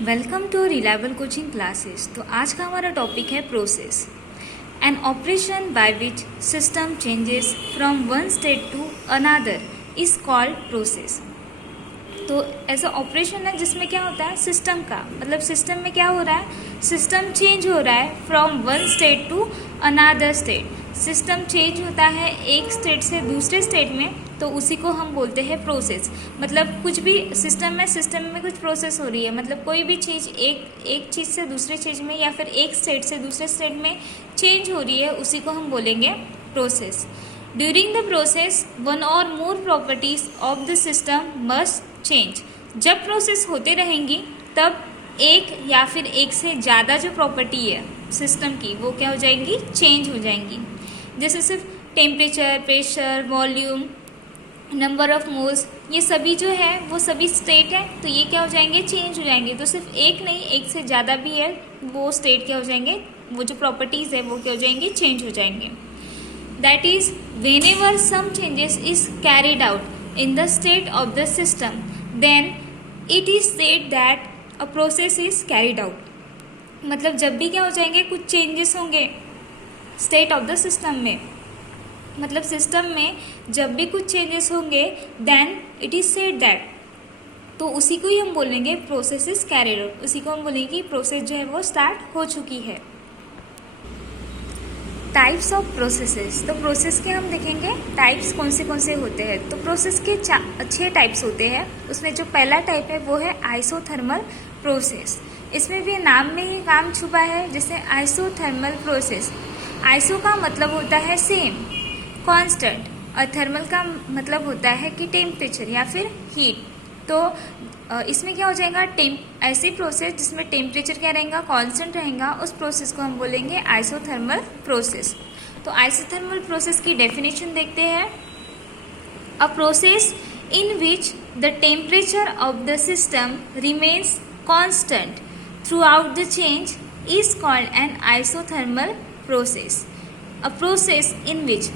Welcome to reliable coaching classes. तो आज का हमारा टॉपिक है process, an operation by which system changes from one state to another is called process. तो ऐसा ऑपरेशन है जिसमें क्या होता है, सिस्टम का मतलब सिस्टम में क्या हो रहा है, सिस्टम चेंज हो रहा है from one state to another state. System change होता है एक स्टेट से दूसरे स्टेट में, तो उसी को हम बोलते हैं प्रोसेस। मतलब कुछ भी सिस्टम में कुछ प्रोसेस हो रही है, मतलब कोई भी चीज़ एक चीज़ से दूसरे चीज़ में या फिर एक स्टेट से दूसरे स्टेट में चेंज हो रही है, उसी को हम बोलेंगे process. During the process one और more properties of the system must change. जब प्रोसेस होते रहेंगी तब एक या फिर एक से ज़्यादा जो प्रॉपर्टी है सिस्टम की वो क्या हो जाएंगी, चेंज हो जाएंगी। जैसे सिर्फ temperature, pressure, volume, number of moles, ये सभी जो है वो सभी स्टेट है, तो ये क्या हो जाएंगे, चेंज हो जाएंगे। तो सिर्फ एक नहीं, एक से ज़्यादा भी है वो स्टेट क्या हो जाएंगे, वो जो प्रॉपर्टीज़ है वो क्या हो जाएंगे, चेंज हो जाएंगे। That is whenever some changes is carried out in the state of the system then it is said that a process is carried out. मतलब जब भी क्या हो जाएंगे, कुछ चेंजेस होंगे स्टेट ऑफ द सिस्टम में, मतलब सिस्टम में जब भी कुछ चेंजेस होंगे then it is said that, तो उसी को ही हम बोलेंगे प्रोसेस इज कैरिड आउट। उसी को हम बोलेंगे कि प्रोसेस जो है वो स्टार्ट हो चुकी है। टाइप्स ऑफ प्रोसेसेस, तो प्रोसेस के हम देखेंगे टाइप्स कौन से होते हैं। तो प्रोसेस के 6 टाइप्स होते हैं। उसमें जो पहला टाइप है वो है आइसोथर्मल प्रोसेस। इसमें भी नाम में ही काम छुपा है, जैसे आइसोथर्मल प्रोसेस। आइसो का मतलब होता है सेम, कांस्टेंट, और थर्मल का मतलब होता है कि टेम्परेचर या फिर हीट। तो इसमें क्या हो जाएगा, ऐसी प्रोसेस जिसमें टेम्परेचर क्या रहेगा, कांस्टेंट रहेगा, उस प्रोसेस को हम बोलेंगे आइसोथर्मल प्रोसेस। तो आइसोथर्मल प्रोसेस की डेफिनेशन देखते हैं। A process in which the temperature of the system remains constant throughout the change is called an isothermal process. A process in which,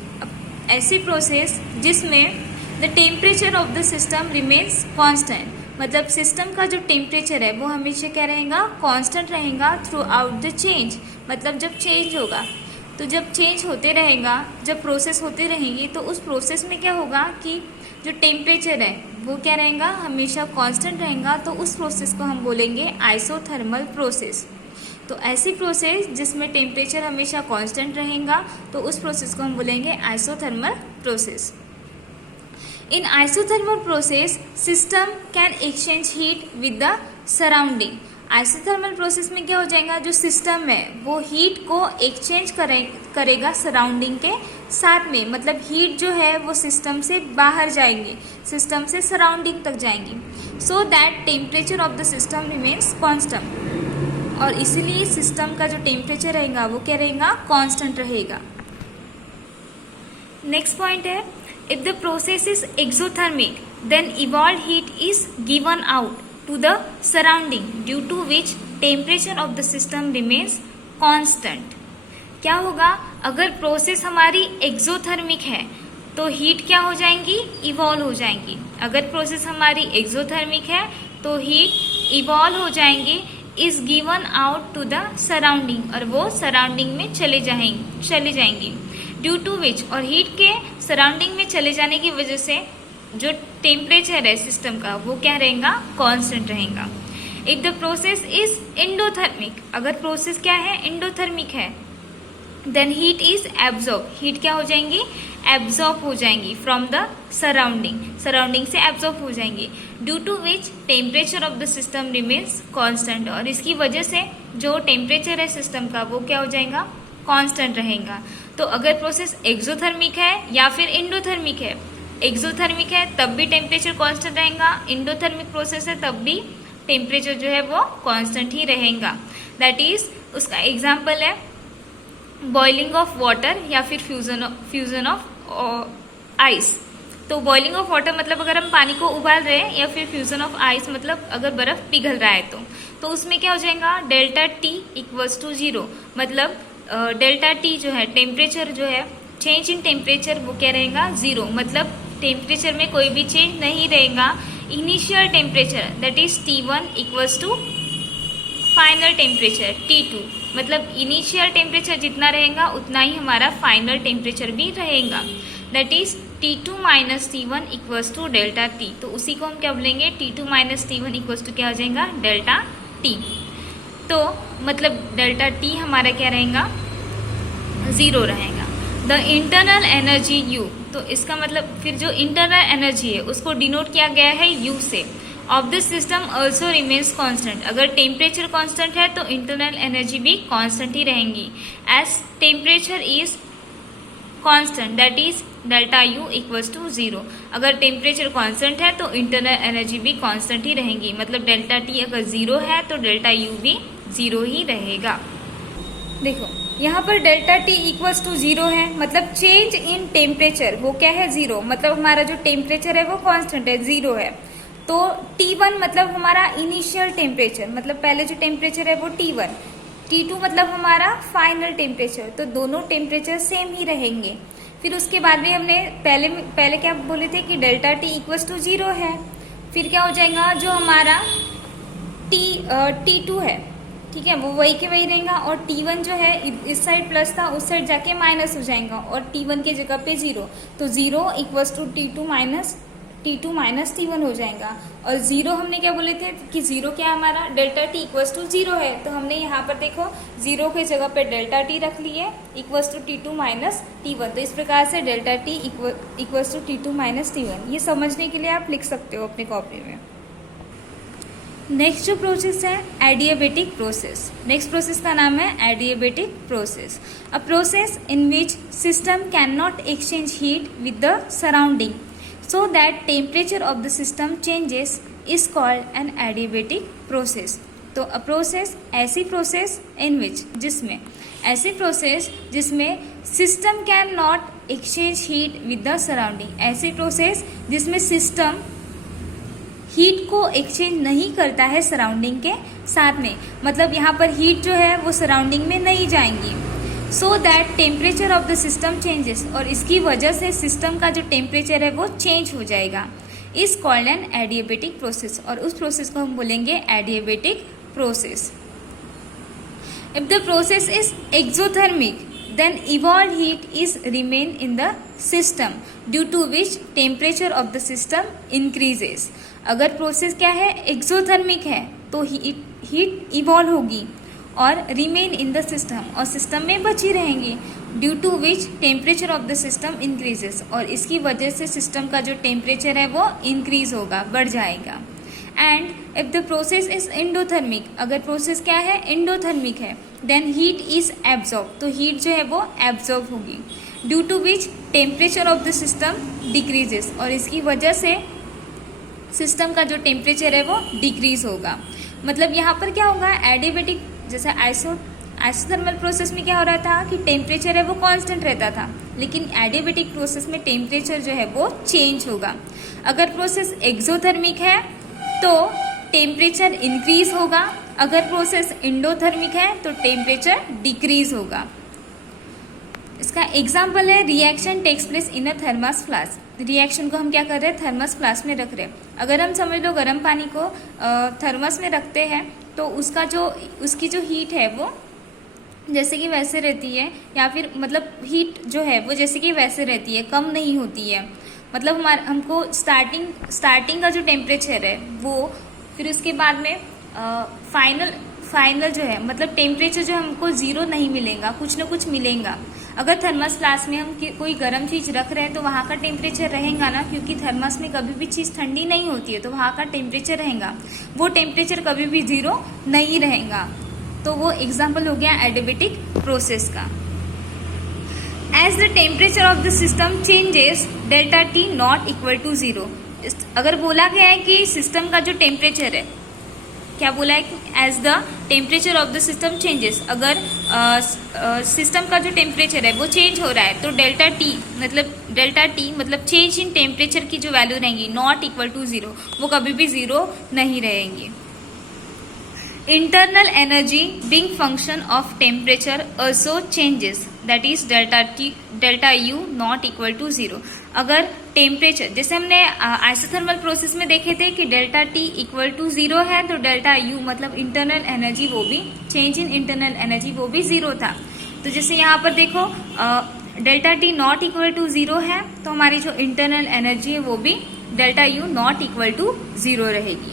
ऐसी प्रोसेस जिसमें the temperature of the system remains constant, मतलब system का जो temperature है वो हमेशा क्या रहेगा, कांस्टेंट रहेगा थ्रू आउट द चेंज। मतलब जब चेंज होगा, तो जब चेंज होते रहेगा, जब प्रोसेस होते रहेंगी, तो उस प्रोसेस में क्या होगा कि जो टेम्परेचर है वो क्या रहेगा, हमेशा कांस्टेंट रहेगा, तो उस प्रोसेस को हम बोलेंगे आइसोथर्मल प्रोसेस। तो ऐसी प्रोसेस जिसमें टेम्परेचर हमेशा कांस्टेंट रहेगा, तो उस प्रोसेस को हम बोलेंगे isothermal process. In isothermal process system can exchange heat with the surrounding. Isothermal process में क्या हो जाएगा, जो सिस्टम है वो हीट को एक्सचेंज करेगा सराउंडिंग के साथ में। मतलब हीट जो है वो सिस्टम से बाहर जाएंगी, सिस्टम से सराउंडिंग तक जाएंगी, so that temperature of the system remains constant. और इसीलिए सिस्टम का जो टेम्परेचर रहेगा वो क्या रहेगा, कांस्टेंट रहेगा। नेक्स्ट पॉइंट है, if the process is exothermic then evolve heat is given out to the surrounding due to which temperature of the system remains constant. क्या होगा, अगर प्रोसेस हमारी एक्सोथर्मिक है तो हीट क्या हो जाएंगी, इवॉल्व हो जाएंगी। अगर प्रोसेस हमारी एक्सोथर्मिक है तो हीट इवॉल्व हो जाएंगी, is given out to the surrounding, और वो सराउंडिंग में चले जाएंगी ड्यू टू विच, और हीट के सराउंडिंग में चले जाने की वजह से जो टेम्परेचर है सिस्टम का वो क्या रहेगा, कांस्टेंट रहेगा। If the process is endothermic, अगर प्रोसेस क्या है, एंडोथर्मिक है, then heat is absorb, heat क्या हो जाएंगी, एब्जॉर्ब हो जाएंगी फ्रॉम द सराउंडिंग से एब्जॉर्ब हो जाएंगी, due to which temperature of the system remains constant, और इसकी वजह से जो टेम्परेचर है सिस्टम का वो क्या हो जाएगा, कांस्टेंट रहेगा। तो अगर प्रोसेस एक्सोथर्मिक है या फिर एंडोथर्मिक है, एक्सोथर्मिक है तब भी टेम्परेचर कांस्टेंट रहेगा, एंडोथर्मिक प्रोसेस है तब भी टेम्परेचर जो है वो कांस्टेंट ही रहेगा। दैट इज, उसका एग्जाम्पल है बॉइलिंग ऑफ वाटर या फिर फ्यूजन ऑफ आइस। तो बॉइलिंग ऑफ वाटर मतलब अगर हम पानी को उबाल रहे हैं, या फिर फ्यूजन ऑफ आइस मतलब अगर बर्फ पिघल रहा है, तो उसमें क्या हो जाएगा, डेल्टा टी इक्वल्स टू 0। मतलब डेल्टा टी जो है, टेम्परेचर जो है, चेंज इन टेम्परेचर वो क्या रहेगा, 0। मतलब टेम्परेचर में कोई भी चेंज नहीं रहेगा। Initial temperature that is T1 equals to final temperature T2, मतलब इनिशियल टेम्परेचर जितना रहेगा उतना ही हमारा फाइनल टेम्परेचर भी रहेगा। That is T2 minus T1 equals to delta T। तो उसी को हम क्या बोलेंगे, T2 minus T1 equals to क्या हो जाएगा, डेल्टा T। तो मतलब डेल्टा T हमारा क्या रहेगा, 0 रहेगा। द इंटरनल एनर्जी U, तो इसका मतलब फिर जो इंटरनल एनर्जी है उसको डिनोट किया गया है U से। Of this system also remains constant, अगर टेम्परेचर कांस्टेंट है तो इंटरनल एनर्जी भी कांस्टेंट ही रहेंगी। As temperature is constant that is delta U equals to 0। अगर टेम्परेचर कांस्टेंट है तो इंटरनल एनर्जी भी कांस्टेंट ही रहेंगी, मतलब डेल्टा T अगर 0 है तो डेल्टा U भी 0 ही रहेगा। देखो यहाँ पर डेल्टा T इक्वल्स टू 0 है, मतलब चेंज इन टेम्परेचर वो क्या है, 0, मतलब हमारा जो टेम्परेचर है वो कांस्टेंट है, 0 है। तो T1 मतलब हमारा इनिशियल टेम्परेचर, मतलब पहले जो टेम्परेचर है वो T1, T2 मतलब हमारा फाइनल टेम्परेचर, तो दोनों टेम्परेचर सेम ही रहेंगे। फिर उसके बाद भी हमने पहले क्या बोले थे कि डेल्टा T इक्वल्स टू 0 है, फिर क्या हो जाएगा, जो हमारा T2 है, ठीक है, वो वही के वही रहेगा, और T1 जो है इस साइड प्लस था उस साइड जाके माइनस हो जाएगा, और T1 के जगह पे 0, तो 0 equals to T2 minus T1 हो जाएगा। और 0 हमने क्या बोले थे कि 0 क्या है हमारा, डेल्टा T इक्वल्स टू 0 है, तो हमने यहाँ पर देखो 0 के जगह पे डेल्टा T रख लिए equals to T2 minus T1। तो इस प्रकार से delta T equals to T2 minus T1, ये समझने के लिए आप लिख सकते हो अपनी कॉपी में। नेक्स्ट जो प्रोसेस है एडियाबेटिक प्रोसेस। नेक्स्ट प्रोसेस का नाम है adiabatic process. A process in which system can not exchange heat with the surrounding so that temperature of the system changes is called an adiabatic process। तो a process ऐसी process in which जिसमें system can not exchange heat with the surrounding, ऐसी प्रोसेस जिसमें system heat को exchange नहीं करता है सराउंडिंग के साथ में, मतलब यहाँ पर हीट जो है वो सराउंडिंग में नहीं जाएंगी। So that temperature of the system changes, और इसकी वजह से सिस्टम का जो टेम्परेचर है वो चेंज हो जाएगा, is called an adiabatic process, और उस प्रोसेस को हम बोलेंगे adiabatic process. If the process is exothermic then evolve heat is remain in the system due to which temperature of the system increases. अगर प्रोसेस क्या है, एक्सोथर्मिक है, तो हीट इवॉल्व होगी और रिमेन इन द सिस्टम, और system में बची रहेंगी, due to which temperature of the system increases, और इसकी वजह से सिस्टम का जो टेम्परेचर है वो इंक्रीज होगा, बढ़ जाएगा। And if the process is endothermic, अगर प्रोसेस क्या है, एंडोथर्मिक है, देन हीट इज एब्जॉर्ब, तो हीट जो है वो एब्जॉर्ब होगी, due to which temperature of the system decreases, और इसकी वजह से सिस्टम का जो टेम्परेचर है वो डिक्रीज होगा। मतलब यहाँ पर क्या होगा, एडियाबेटिक जैसे आइसोथर्मल प्रोसेस में क्या हो रहा था कि टेम्परेचर है वो कांस्टेंट रहता था, लेकिन एडियाबेटिक प्रोसेस में टेम्परेचर जो है वो चेंज होगा। अगर प्रोसेस एक्सोथर्मिक है तो टेम्परेचर इंक्रीज होगा, अगर प्रोसेस एंडोथर्मिक है तो टेम्परेचर डिक्रीज होगा। इसका एग्जाम्पल है reaction takes place in a thermos flask. Reaction को हम क्या कर रहे हैं, थर्मस फ्लास्क में रख रहे हैं। अगर हम समझ लो गर्म पानी को थर्मस में रखते हैं तो उसकी जो हीट है वो जैसे कि वैसे रहती है, या फिर मतलब हीट जो है वो जैसे कि वैसे रहती है, कम नहीं होती है। मतलब हमको स्टार्टिंग का जो टेम्परेचर है वो, फिर उसके बाद में फाइनल जो है मतलब टेम्परेचर जो हमको 0 नहीं मिलेगा, कुछ ना कुछ मिलेगा। अगर थर्मस फ्लास्क में हम कोई गर्म चीज़ रख रहे हैं तो वहाँ का टेम्परेचर रहेगा ना, क्योंकि थर्मस में कभी भी चीज़ ठंडी नहीं होती है, तो वहाँ का टेम्परेचर रहेगा, वो टेम्परेचर कभी भी 0 नहीं रहेगा। तो वो एग्जाम्पल हो गया एडियाबेटिक प्रोसेस का। As the temperature of the system changes delta T not equal to 0। अगर बोला गया है कि सिस्टम का जो टेम्परेचर है, क्या बोला है कि as the temperature of the system changes, अगर सिस्टम का जो टेम्परेचर है वो चेंज हो रहा है तो डेल्टा टी मतलब चेंज इन टेम्परेचर की जो वैल्यू रहेंगी नॉट इक्वल टू 0, वो कभी भी 0 नहीं रहेंगी। Internal energy being function of temperature also changes, that is delta U not equal to 0. अगर टेम्परेचर, जैसे हमने आइसोथर्मल प्रोसेस में देखे थे कि डेल्टा T इक्वल टू 0 है, तो डेल्टा U मतलब इंटरनल एनर्जी, वो भी चेंज इन इंटरनल एनर्जी वो भी 0 था. तो जैसे यहाँ पर देखो delta T not equal to 0 है, तो हमारी जो इंटरनल एनर्जी है वो भी delta U not equal to 0 रहेगी.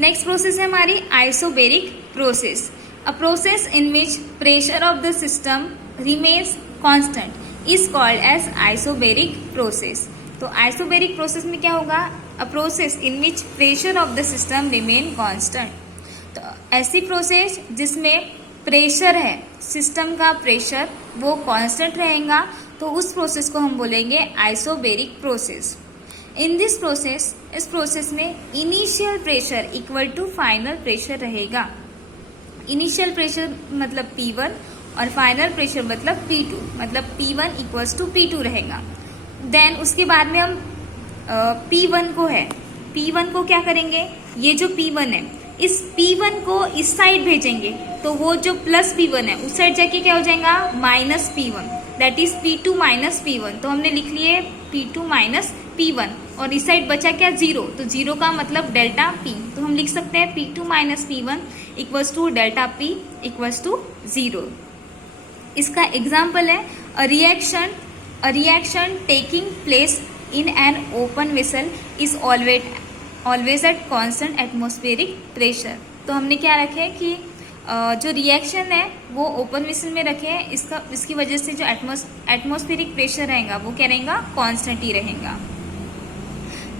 नेक्स्ट प्रोसेस है हमारी isobaric process. A process in which pressure of the system remains constant is called as isobaric process. तो आइसोबेरिक प्रोसेस में क्या होगा? A process in which pressure of the system remain constant. तो ऐसी प्रोसेस जिसमें प्रेशर है, सिस्टम का प्रेशर वो कांस्टेंट रहेगा, तो उस प्रोसेस को हम बोलेंगे isobaric process. In this process, इस प्रोसेस में initial pressure equal to final pressure रहेगा. इनिशियल प्रेशर मतलब P1 और फाइनल प्रेशर मतलब P2, मतलब P1 इक्वल्स टू P2 रहेगा. देन उसके बाद में हम P1 को क्या करेंगे? ये जो P1 है, इस P1 को इस साइड भेजेंगे, तो वो जो प्लस P1 है उस साइड जाके क्या हो जाएगा? Minus P1, that is P2 minus P1. तो हमने लिख लिए P2 माइनस P1 और इस साइड बचा क्या? 0. तो 0 का मतलब डेल्टा P. तो हम लिख सकते हैं P2 minus P1 equals to delta P equals to 0. इसका एग्जाम्पल है a reaction taking place in an open vessel is always at constant atmospheric pressure. तो हमने क्या रखे कि जो रिएक्शन है वो ओपन वेसल में रखे हैं, इसकी वजह से जो एटमॉस्फेरिक प्रेशर रहेगा वो क्या रहेगा? कांस्टेंट ही रहेगा.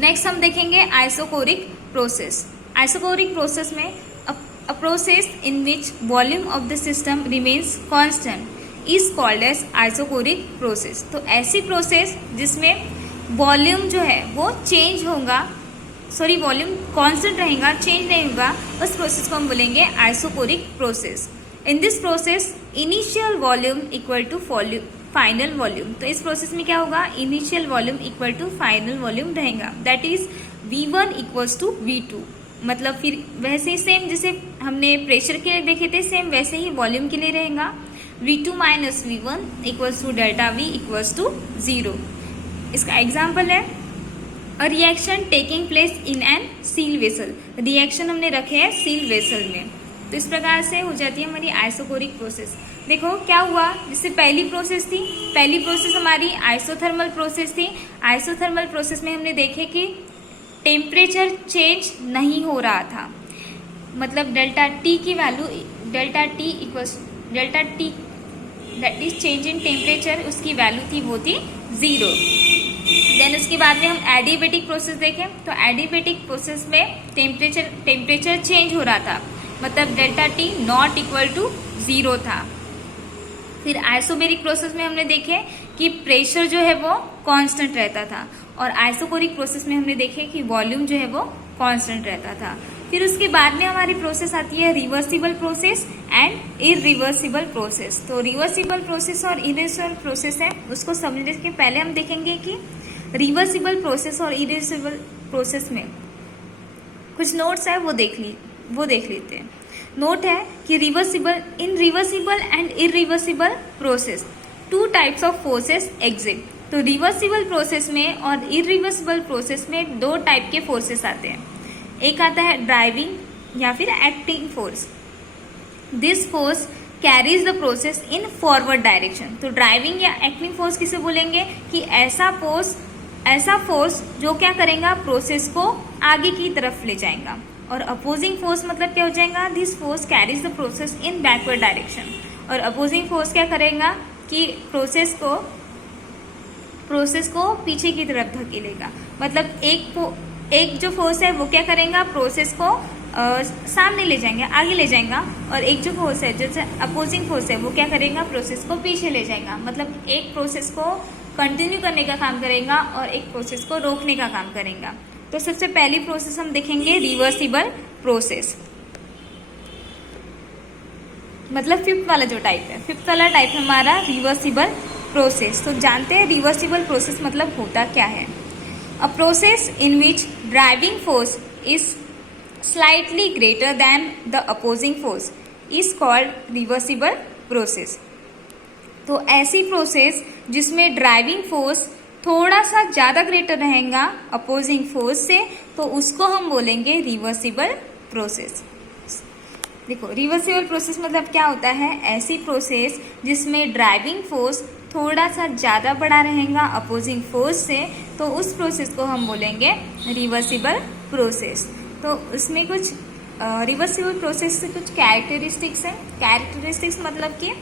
नेक्स्ट हम देखेंगे आइसोकोरिक प्रोसेस. आइसोकोरिक प्रोसेस में a process in which volume of the system remains constant is called as isochoric process. तो ऐसी प्रोसेस जिसमें वॉल्यूम जो है वो चेंज होगा, वॉल्यूम कांस्टेंट रहेगा, चेंज नहीं होगा, उस प्रोसेस को हम बोलेंगे isochoric process. In this process initial volume equal to final volume. तो इस प्रोसेस में क्या होगा? Initial volume equal to final volume रहेगा, that is V1 equals to V2. मतलब फिर वैसे ही सेम जैसे हमने प्रेशर के लिए देखे थे, सेम वैसे ही वॉल्यूम के लिए रहेगा. V2 minus V1 equals to delta V equals to 0. इसका एग्जाम्पल है a reaction taking place in an seal vessel. Reaction हमने रखे हैं सील वेसल में. तो इस प्रकार से हो जाती है हमारी आइसोकोरिक प्रोसेस. देखो क्या हुआ, जिससे पहली प्रोसेस हमारी आइसोथर्मल प्रोसेस थी. आइसोथर्मल प्रोसेस में हमने देखे कि टेम्परेचर चेंज नहीं हो रहा था, मतलब डेल्टा T की value delta T that is change in temperature, उसकी वैल्यू थी वो थी 0. देन उसके बाद में हम एडियाबेटिक प्रोसेस देखें, तो एडियाबेटिक प्रोसेस में टेम्परेचर चेंज हो रहा था, मतलब delta T not equal to 0 था. फिर आइसोबेरिक प्रोसेस में हमने देखे कि प्रेशर जो है वो कांस्टेंट रहता था, और आइसोकोरिक प्रोसेस में हमने देखे कि वॉल्यूम जो है वो कांस्टेंट रहता था. फिर उसके बाद में हमारी प्रोसेस आती है reversible process and irreversible process. तो रिवर्सिबल प्रोसेस और इरिवर्सिबल प्रोसेस है, उसको समझने के पहले हम देखेंगे कि रिवर्सिबल प्रोसेस और इरिवर्सिबल प्रोसेस में कुछ नोट्स है वो देख लेते हैं. नोट है कि इन reversible and irreversible process 2 types of forces exist. तो रिवर्सिबल प्रोसेस में और इरिवर्सिबल प्रोसेस में 2 टाइप के फोर्सेस आते हैं. एक आता है ड्राइविंग या फिर acting force. This force carries the process in forward direction. तो ड्राइविंग या एक्टिंग फोर्स किसे बोलेंगे? कि ऐसा फोर्स जो क्या करेगा? प्रोसेस को आगे की तरफ ले जाएगा. और अपोजिंग फोर्स मतलब क्या हो जाएगा? This force carries the process in backward direction. और अपोजिंग फोर्स क्या करेगा? कि प्रोसेस को पीछे की तरफ धकेलेगा. मतलब एक जो फोर्स है वो क्या करेगा? प्रोसेस को सामने ले जाएंगे, आगे ले जाएगा. और एक जो फोर्स है, जैसे अपोजिंग फोर्स है, वो क्या करेगा? प्रोसेस को पीछे ले जाएगा. मतलब एक प्रोसेस को कंटिन्यू करने का काम करेगा और एक प्रोसेस को रोकने का काम करेगा. तो सबसे पहली प्रोसेस हम देखेंगे रिवर्सिबल प्रोसेस, मतलब फिफ्थ वाला जो टाइप है, फिफ्थ वाला टाइप है हमारा रिवर्सिबल प्रोसेस. तो जानते हैं रिवर्सिबल प्रोसेस मतलब होता क्या है. अ process in which driving force is slightly greater than the opposing force is called reversible process। तो ऐसी प्रोसेस जिसमें ड्राइविंग फोर्स थोड़ा सा ज़्यादा ग्रेटर रहेगा अपोजिंग फोर्स से, तो उसको हम बोलेंगे रिवर्सिबल प्रोसेस। देखो, रिवर्सिबल प्रोसेस मतलब क्या होता है? ऐसी प्रोसेस जिसमें ड्राइविंग फोर्स थोड़ा सा ज़्यादा बड़ा रहेगा अपोजिंग फोर्स से, तो उस प्रोसेस को हम बोलेंगे रिवर्सिबल प्रोसेस। तो उसमें कुछ रिवर्सिबल प्रोसेस से कुछ कैरेक्टरिस्टिक्स हैं। कैरेक्टरिस्टिक्स मतलब कि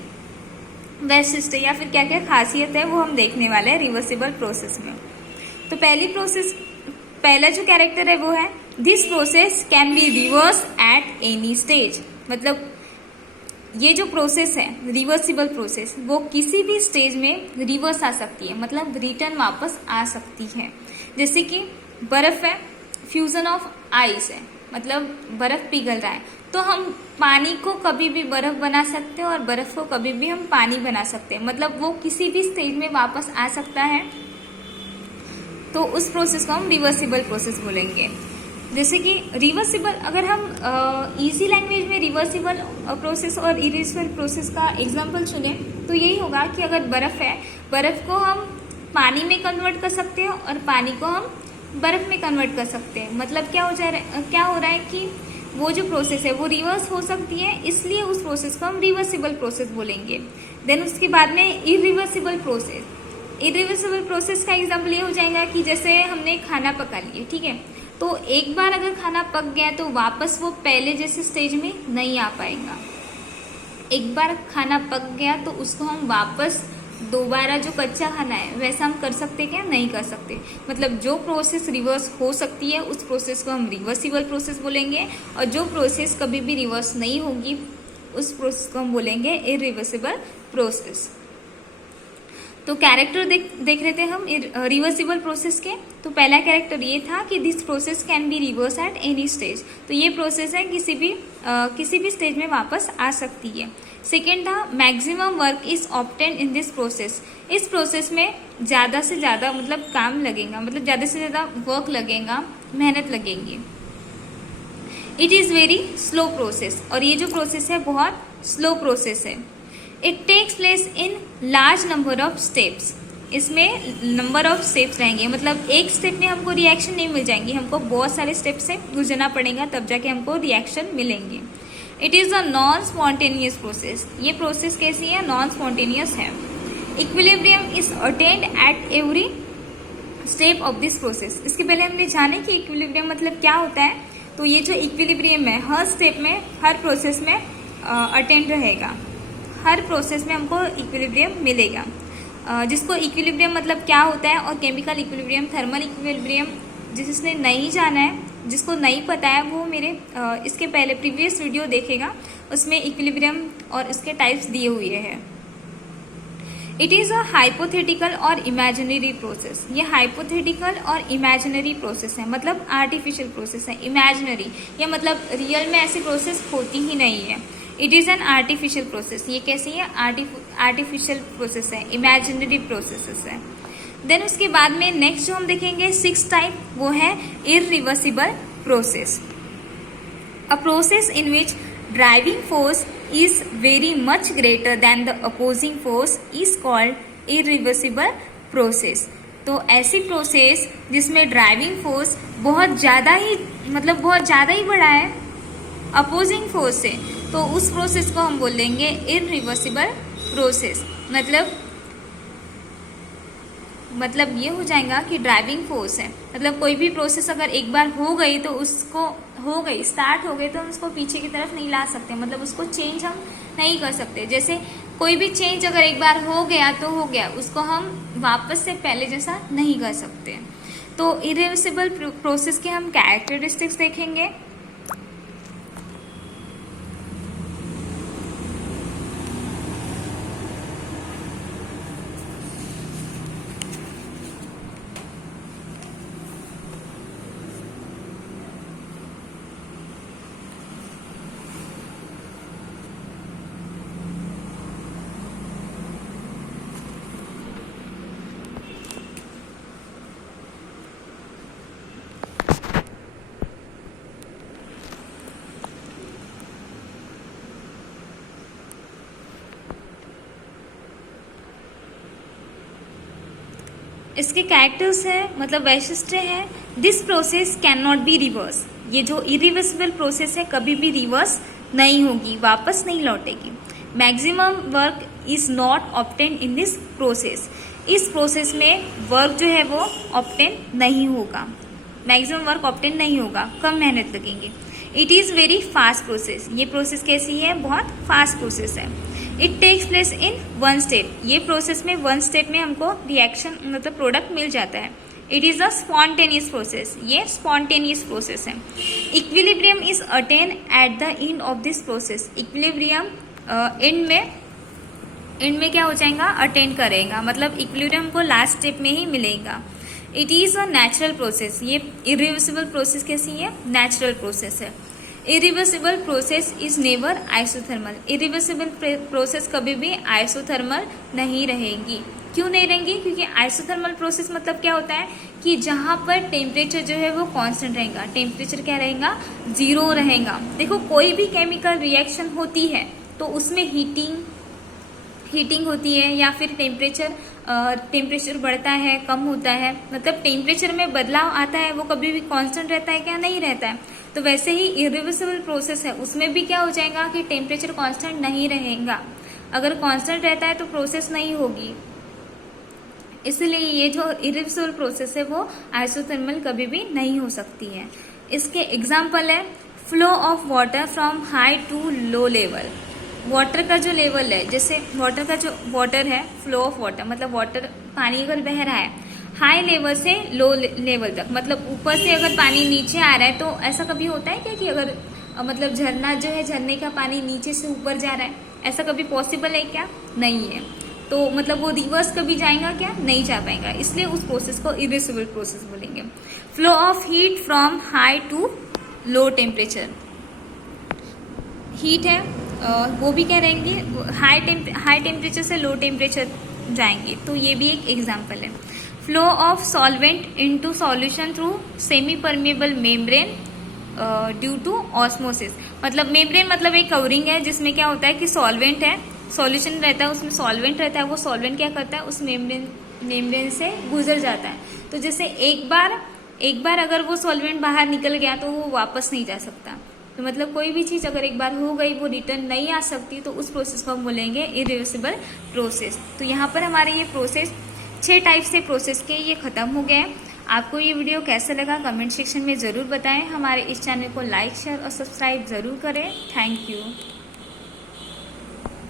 वैशिष्ट या फिर क्या क्या खासियत है वो हम देखने वाले हैं रिवर्सिबल प्रोसेस में। तो पहला जो कैरेक्टर है वो है this process can be reverse at any stage. मतलब ये जो प्रोसेस है रिवर्सिबल प्रोसेस, वो किसी भी स्टेज में रिवर्स आ सकती है, मतलब रिटर्न वापस आ सकती है। जैसे कि बर्फ है, फ्यूजन ऑफ आइस है, मतलब बर्फ पिघल रहा है, तो हम पानी को कभी भी बर्फ बना सकते हैं और बर्फ को कभी भी हम पानी बना सकते हैं, मतलब वो किसी भी स्टेज में वापस आ सकता है। तो उस प्रोसेस को हम रिवर्सिबल प्रोसेस बोलेंगे। जैसे कि रिवर्सिबल, अगर हम इजी लैंग्वेज में रिवर्सिबल प्रोसेस और इरिवर्सिबल प्रोसेस का एग्जांपल चुने तो यही होगा कि अगर बर्फ है, बर्फ को हम पानी में कन्वर्ट कर सकते हैं और पानी को हम बर्फ में कन्वर्ट कर सकते हैं। मतलब क्या हो रहा है कि वो जो प्रोसेस है वो रिवर्स हो सकती है, इसलिए उस प्रोसेस को हम रिवर्सिबल प्रोसेस बोलेंगे। देन उसके बाद में इरिवर्सिबल प्रोसेस। इरिवर्सिबल प्रोसेस का एग्जांपल ये हो जाएगा कि जैसे हमने खाना पका लिया, ठीक है, तो एक बार अगर खाना पक गया तो वापस वो पहले जैसे स्टेज में नहीं आ पाएगा। एक बार खाना पक गया तो उसको हम वापस दोबारा जो कच्चा खाना है वैसा हम कर सकते क्या? नहीं कर सकते। मतलब जो प्रोसेस रिवर्स हो सकती है उस प्रोसेस को हम रिवर्सिबल प्रोसेस बोलेंगे, और जो प्रोसेस कभी भी रिवर्स नहीं होगी उस प्रोसेस को हम बोलेंगे इरिवर्सिबल प्रोसेस। तो कैरेक्टर देख रहे थे हम रिवर्सिबल प्रोसेस के। तो पहला कैरेक्टर ये था कि this process can be reverse at any stage. तो ये प्रोसेस है किसी भी स्टेज में वापस आ सकती है। सेकेंड था maximum work is obtain in this process. इस प्रोसेस में ज़्यादा से ज़्यादा मतलब काम लगेगा, मतलब ज़्यादा से ज़्यादा वर्क लगेगा, मेहनत लगेगी। It is very slow process, और ये जो प्रोसेस है बहुत स्लो प्रोसेस है। It takes place in large number of steps. इसमें नंबर ऑफ स्टेप्स रहेंगे, मतलब एक स्टेप में हमको रिएक्शन नहीं मिल जाएंगी, हमको बहुत सारे स्टेप से गुजरना पड़ेगा तब जाके हमको रिएक्शन मिलेंगे। It is a non spontaneous process. ये प्रोसेस कैसी है? नॉन स्पॉन्टेनियस है। Equilibrium is attend at every step of this process. इसके पहले हमने जाने कि इक्विलिब्रियम मतलब क्या होता है। तो ये जो इक्विलिब्रियम है हर स्टेप में, हर प्रोसेस में अटेंड रहेगा। हर प्रोसेस में हमको इक्विलिब्रियम मिलेगा। जिसको इक्विलिब्रियम मतलब क्या होता है और केमिकल इक्विलिब्रियम, थर्मल इक्विलिब्रियम, जिसने नहीं जाना है, जिसको नहीं पता है, वो मेरे इसके पहले प्रीवियस वीडियो देखेगा, उसमें इक्विलिब्रियम और इसके टाइप्स दिए हुए हैं। इट इज़ अ हाइपोथेटिकल और इमेजिनरी प्रोसेस। ये हाइपोथेटिकल और इमेजिनरी प्रोसेस है, मतलब आर्टिफिशियल प्रोसेस है। इमेजिनरी ये मतलब रियल में ऐसी प्रोसेस होती ही नहीं है। It is an artificial process. ये कैसी है? आर्टिफिशियल प्रोसेस है, इमेजिनरी प्रोसेसेस है। देन उसके बाद में नेक्स्ट जो हम देखेंगे 6th टाइप, वो है irreversible process. A process in which driving force is very much greater than the opposing force is called irreversible process। तो ऐसी प्रोसेस जिसमें ड्राइविंग फोर्स बहुत ज़्यादा ही बड़ा है अपोजिंग फोर्स से, तो उस प्रोसेस को हम बोलेंगे इरिवर्सिबल प्रोसेस। मतलब ये हो जाएगा कि ड्राइविंग फोर्स है, मतलब कोई भी प्रोसेस अगर एक बार हो गई तो स्टार्ट हो गई तो हम उसको पीछे की तरफ नहीं ला सकते, मतलब उसको चेंज हम नहीं कर सकते। जैसे कोई भी चेंज अगर एक बार हो गया तो हो गया, उसको हम वापस से पहले जैसा नहीं कर सकते। तो इरिवर्सिबल प्रोसेस के हम कैरेक्टरिस्टिक्स देखेंगे। इसके कैरेक्टर्स है, मतलब वैशिष्ट्य है, this process can not be reverse. ये जो इरिवर्सिबल प्रोसेस है कभी भी रिवर्स नहीं होगी, वापस नहीं लौटेगी। Maximum work is not obtain in this process. इस प्रोसेस में वर्क जो है वो ऑब्टेन नहीं होगा, मैक्सिमम वर्क ऑब्टेन नहीं होगा, कम मेहनत लगेंगे। It is very fast process. ये प्रोसेस कैसी है, बहुत फास्ट प्रोसेस है। It takes place in one step. ये प्रोसेस में वन स्टेप में हमको रिएक्शन मतलब प्रोडक्ट मिल जाता है। It is a spontaneous process. ये स्पॉन्टेनियस प्रोसेस है। Equilibrium is attain at the end of this process. Equilibrium end में क्या हो जाएगा, अटेन करेगा, मतलब इक्विलिब्रियम को लास्ट स्टेप में ही मिलेगा। It is a natural process. ये इरिवर्सिबल प्रोसेस कैसी है, नेचुरल प्रोसेस है। Irreversible process is never isothermal. Irreversible process कभी भी आइसोथर्मल नहीं रहेगी। क्यों नहीं रहेंगी, क्योंकि आइसोथर्मल प्रोसेस मतलब क्या होता है कि जहाँ पर टेम्परेचर जो है वो कांस्टेंट रहेगा। टेम्परेचर क्या रहेगा, 0 रहेगा। देखो कोई भी केमिकल रिएक्शन होती है तो उसमें हीटिंग होती है या फिर टेम्परेचर बढ़ता है, कम होता है, मतलब टेम्परेचर में बदलाव आता है, वो कभी भी कांस्टेंट रहता है क्या, नहीं रहता है। तो वैसे ही इरिवर्सिबल प्रोसेस है, उसमें भी क्या हो जाएगा कि टेम्परेचर कांस्टेंट नहीं रहेगा। अगर कांस्टेंट रहता है तो प्रोसेस नहीं होगी। इसलिए ये जो इरिवर्सिबल प्रोसेस है वो आइसोथर्मल कभी भी नहीं हो सकती है। इसके एग्जाम्पल है flow of water from high to low level. Water का जो लेवल है, जैसे वाटर है, फ्लो ऑफ वाटर मतलब वाटर, पानी अगर बह रहा है हाई लेवल से लो लेवल तक, मतलब ऊपर से अगर पानी नीचे आ रहा है, तो ऐसा कभी होता है क्या कि अगर मतलब झरना जो है, झरने का पानी नीचे से ऊपर जा रहा है, ऐसा कभी पॉसिबल है क्या, नहीं है। तो मतलब वो रिवर्स कभी जाएगा क्या, नहीं जा पाएगा। इसलिए उस प्रोसेस को इरिवर्सिबल प्रोसेस बोलेंगे। Flow of heat from high to low temperature. Heat है वो भी क्या रहेंगे, हाई टेम्परेचर से लो टेम्परेचर जाएंगे, तो ये भी एक एग्जांपल है। Flow of solvent into solution through semi permeable membrane due to osmosis. मतलब मेम्ब्रेन मतलब एक कवरिंग है जिसमें क्या होता है कि सॉल्वेंट है, सॉल्यूशन रहता है, उसमें सॉल्वेंट रहता है, वो सॉल्वेंट क्या करता है, उस मेम्ब्रेन से गुजर जाता है। तो जैसे एक बार अगर वो सॉल्वेंट बाहर निकल गया तो वो वापस नहीं जा सकता। तो मतलब कोई भी चीज़ अगर एक बार हो गई वो रिटर्न नहीं आ सकती, तो उस प्रोसेस को हम बोलेंगे इरिवर्सिबल प्रोसेस। तो यहाँ पर हमारे ये प्रोसेस 6 टाइप से प्रोसेस के ये ख़त्म हो गए हैं। आपको ये वीडियो कैसा लगा कमेंट सेक्शन में ज़रूर बताएं। हमारे इस चैनल को लाइक, शेयर और सब्सक्राइब ज़रूर करें। Thank you.